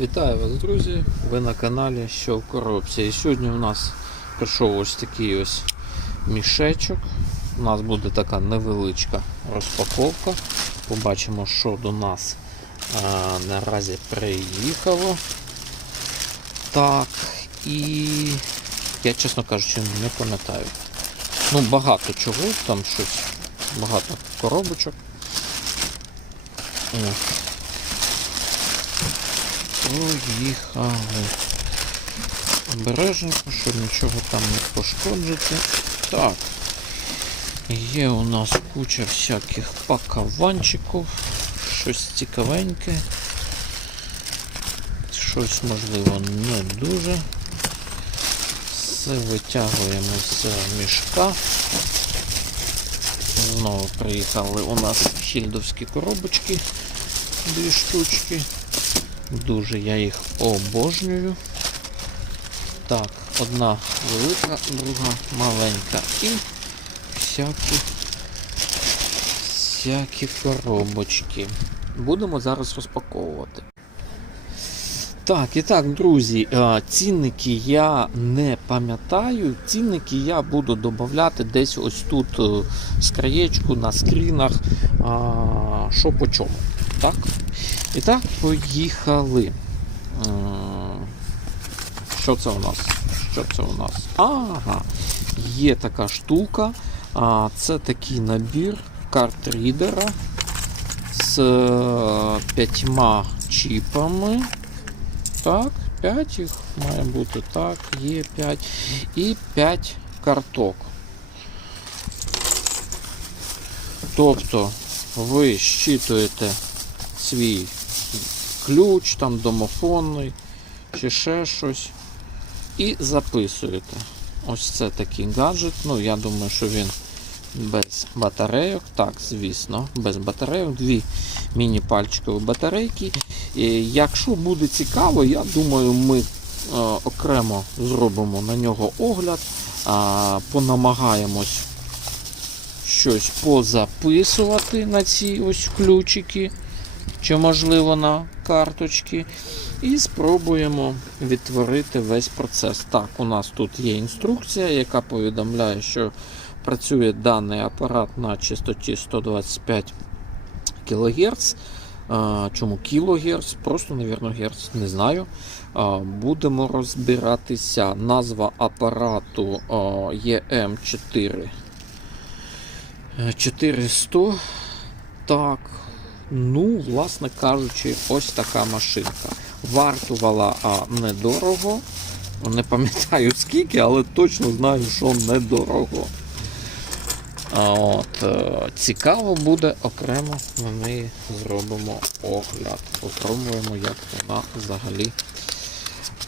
Вітаю вас, друзі! Ви на каналі Що в коробці. І сьогодні у нас прийшов ось такий ось мішечок. У нас буде така невеличка розпаковка. Побачимо, що до нас а, наразі приїхало. Так, і я, чесно кажучи, не пам'ятаю. Ну, багато чого, там щось, багато коробочок. О. Поїхали. Обережненько, щоб нічого там не пошкоджити. Так. Є у нас куча всяких пакаванчиків. Щось цікавеньке. Щось, можливо, не дуже. Все витягуємо з мішка. Знову приїхали у нас хільдовські коробочки. Дві штучки. Дуже я їх обожнюю. Так, одна велика, друга маленька. І всякі, всякі коробочки. Будемо зараз розпаковувати. Так, і так, друзі, е, цінники я не пам'ятаю. Цінники я буду додавати десь ось тут е, з краєчку на скрінах, що по чому. Так? І так, поїхали. Е, Що це у нас? Що це у нас? Ага, є така штука. Це такий набір карт-рідера з е, п'ятьма чіпами. Так, 5 їх має бути. Так, є 5. І 5 карток. Тобто ви щитуєте свій ключ, там домофонний, чи ще щось. І записуєте. Ось це такий гаджет. Ну, я думаю, що він без батарейок. Так, звісно, без батарейок. Дві міні-пальчикові батарейки. І якщо буде цікаво, я думаю, ми е, окремо зробимо на нього огляд, понамагаємось щось позаписувати на ці ось ключики, чи можливо на карточки. І спробуємо відтворити весь процес. Так, у нас тут є інструкція, яка повідомляє, що працює даний апарат на частоті 125 кГц. Чому кілогерц? Просто, навірно, герц, не знаю. Будемо розбиратися. Назва апарату а, EM4 400. Так. Ну, власне кажучи, ось така машинка. Вартувала а, недорого. Не пам'ятаю скільки, але точно знаю, що недорого. От, е, цікаво буде окремо на неї зробимо огляд. Попробуємо, як вона взагалі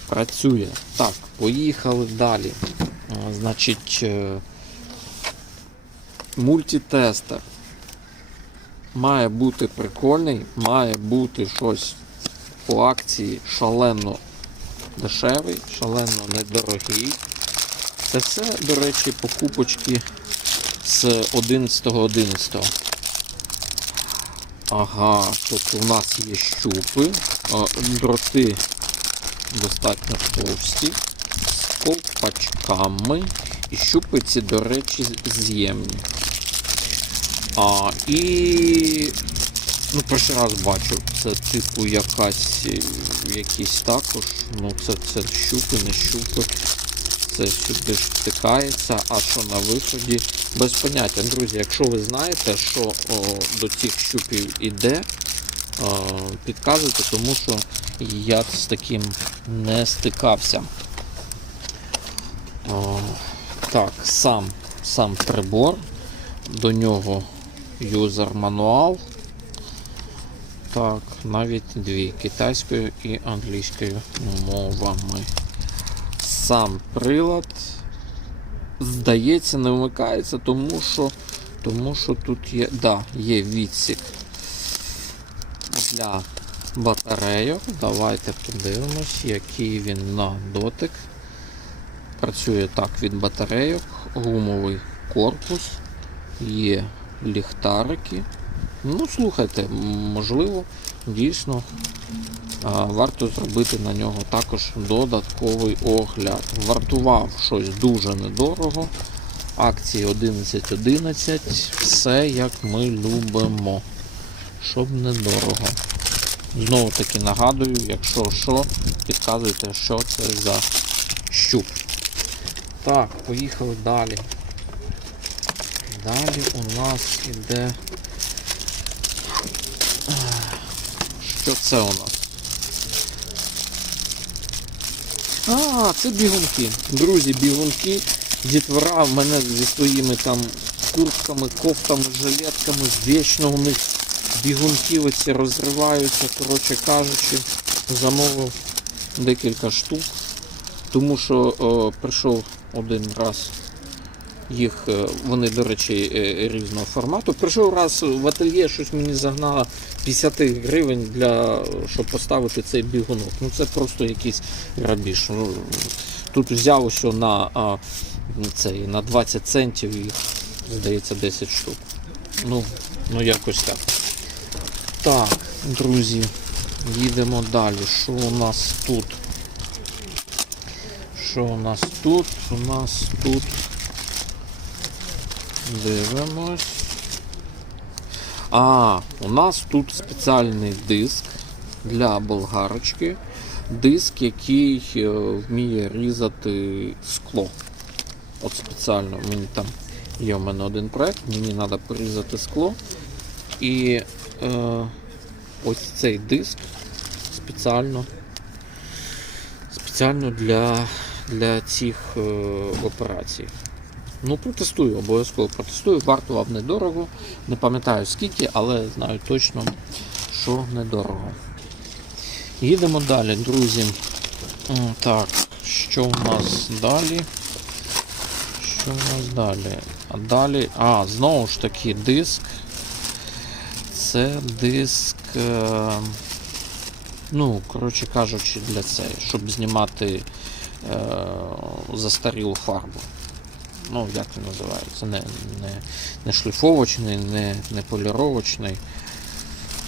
працює. Так, поїхали далі. Значить, е, мультитестер. Має бути прикольний, має бути щось по акції шалено дешевий, шалено недорогий. Це все, до речі, покупочки з 11.11. Ага, тобто у нас є щупи, дроти достатньо товсті, з ковпачками. І щупи ці, до речі, з'ємні. А, і ну, перший раз бачу, це типу якась якісь також. Ну, це, це щупи, не щупи. Це сюди ж втикається, а що на виході без поняття. Друзі, якщо ви знаєте, що о, до цих щупів іде, о, підказуйте, тому що я з таким не стикався. О, так, сам, сам прибор, до нього юзер мануал. Так, навіть дві китайською і англійською мовами. Сам прилад, здається, не вмикається, тому що, тому що тут є, да, є відсік для батарейок. Давайте подивимось, який він на дотик. Працює так від батарейок, гумовий корпус, є ліхтарики. Ну, слухайте, можливо, дійсно варто зробити на нього також додатковий огляд. Вартував щось дуже недорого. Акції 11.11. Все як ми любимо. Щоб недорого. Знову таки нагадую, якщо що, підказуйте, що це за щуп. Так, поїхали далі. Далі у нас іде. Що це у нас? А, це бігунки. Друзі, бігунки. Дітвора в мене зі своїми там куртками, кофтами, жилетками. Вічно у них бігунки оці розриваються, коротше кажучи, замовив декілька штук. Тому що о, прийшов один раз їх, е, вони, до речі, е, різного формату. Прийшов раз в ательє, щось мені загнало 50 гривень для щоб поставити цей бігунок. Ну це просто якийсь грабіж. Ну, Тут взяв ось на, цей, на 20 центів їх, здається, 10 штук. Ну, ну якось так. Так, друзі, їдемо далі. Що у нас тут? Що у нас тут? У нас тут. Дивимось. А, у нас тут спеціальний диск для болгарочки. Диск, який е, вміє різати скло. От спеціально мені там є в мене один проект, мені треба порізати скло. І е, ось цей диск спеціально, спеціально для, для цих е, операцій. Ну, протестую, обов'язково протестую. Вартував недорого. Не пам'ятаю скільки, але знаю точно, що недорого. Їдемо далі, друзі. Так, що у нас далі? Що у нас далі? А далі. А, знову ж таки, диск. Це диск. Е... Ну, коротше кажучи, для цей, щоб знімати е... застарілу фарбу ну як він називається, не, не, не шліфовочний, не, не поліровочний.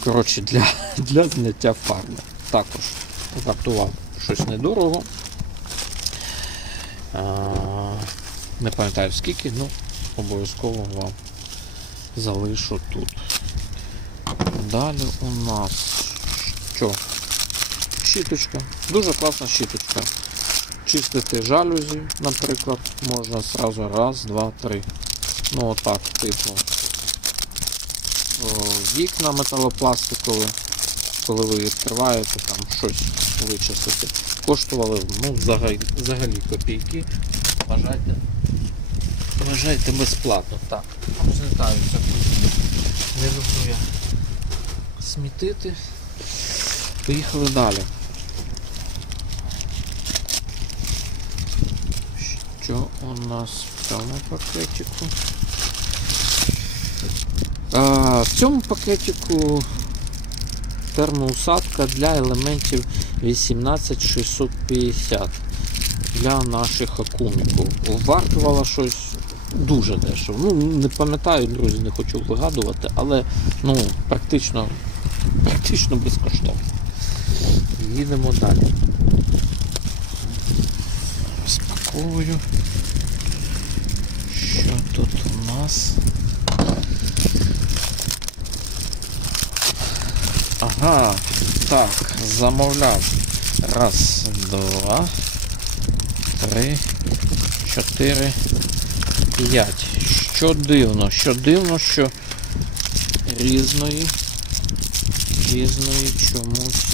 Коротше, для, для зняття фарби. Також вартував щось недорого. А, не пам'ятаю скільки, ну обов'язково вам залишу тут. Далі у нас що? Щіточка. Дуже класна щіточка чистити жалюзі, наприклад, можна сразу раз, два, три. Ну отак, типу. Вікна металопластикові, коли ви відкриваєте, там щось вичистити. Коштували ну, взагалі, взагалі копійки. Вважайте, вважайте безплатно. Так, розлітаються. Не люблю я смітити. Поїхали далі. Що у нас в цьому пакетику? А, в цьому пакетику термоусадка для елементів 18650 для наших акунків. Вартувала щось дуже дешево. Ну, не пам'ятаю, друзі, не хочу вигадувати, але ну, практично, практично безкоштовно. Їдемо далі. Розпаковую. Що тут у нас? Ага, так, замовляв. Раз, два, три, чотири, п'ять. Що дивно, що дивно, що різної, різної чомусь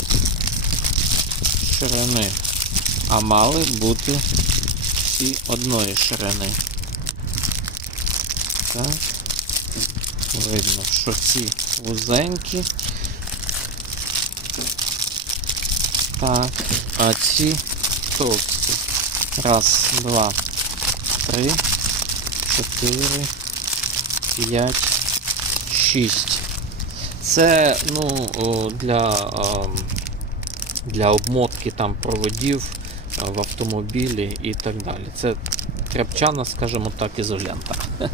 ширини. А мали бути всі одної ширини. Так. Видно, що ці вузенькі. Так, а ці товсті. Раз, два, три, чотири, п'ять, шість. Це ну, для, для обмотки там проводів в автомобілі і так далі. Це тряпчана, скажімо так, ізолента.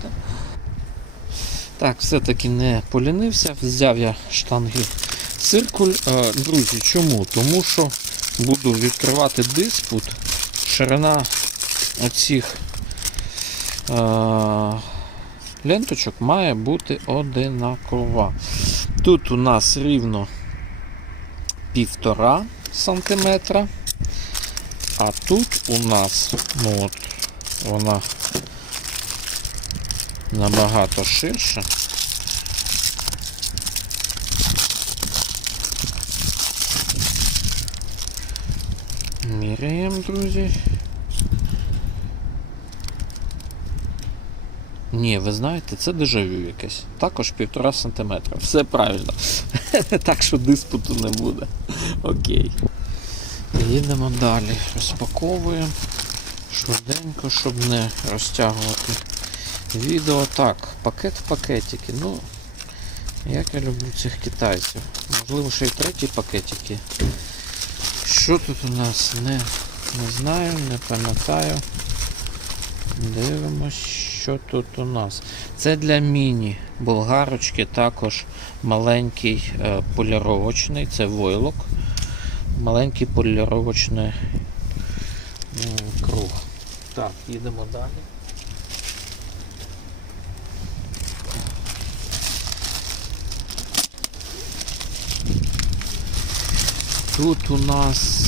Так, все-таки не полінився. Взяв я штанги Циркуль, друзі, чому? Тому що буду відкривати диспут. Ширина оцих ленточок має бути одинакова. Тут у нас рівно півтора сантиметра. А тут у нас, ну от, вона набагато ширша. Міряємо, друзі. Ні, ви знаєте, це дежавю якесь. Також півтора сантиметра. Все правильно. так що диспуту не буде. Окей. Їдемо далі. Розпаковуємо швиденько, щоб не розтягувати відео. Так, пакет в пакетики. Ну, як я люблю цих китайців. Можливо, ще й треті пакетики. Що тут у нас? Не, не знаю, не пам'ятаю. Дивимось, що тут у нас. Це для міні болгарочки, також маленький е, поліровочний, це войлок. Маленький поліровочний круг. Так, їдемо далі. Тут у нас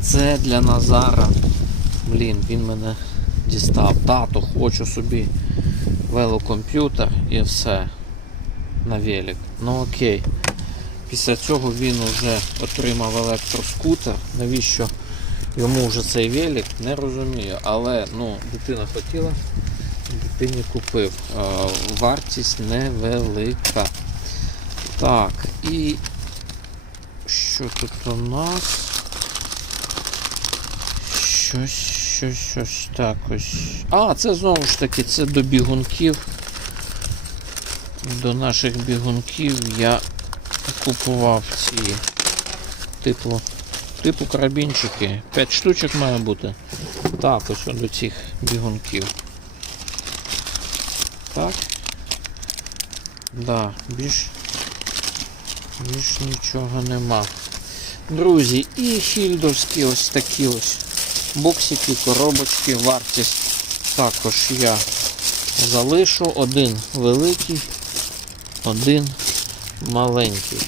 це для Назара. Блін, він мене дістав. Тато, хочу собі велокомп'ютер і все. На велик. Ну окей. Після цього він вже отримав електроскутер. Навіщо йому вже цей велик, не розумію. Але ну, дитина хотіла, дитині купив. Е, вартість невелика. Так, і що тут у нас? Щось, щось, щось так ось. А, це знову ж таки, це до бігунків. До наших бігунків я купував ці типу, типу карабінчики. 5 штучок має бути. Так, ось до цих бігунків. Так. Да, більш більш нічого нема. Друзі, і хільдовські ось такі ось боксики, коробочки, вартість також я залишу. Один великий, один маленький.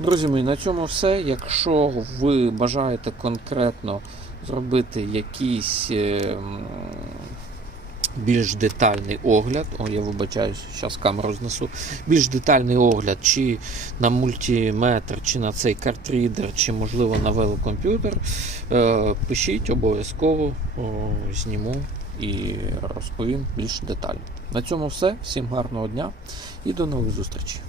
Друзі мої, на цьому все. Якщо ви бажаєте конкретно зробити якийсь е, більш детальний огляд, о, я вибачаюсь, зараз камеру знесу, більш детальний огляд, чи на мультиметр, чи на цей картрідер, чи можливо на велокомп'ютер, е, пишіть обов'язково, зніму і розповім більш детально. На цьому все. Всім гарного дня і до нових зустрічей.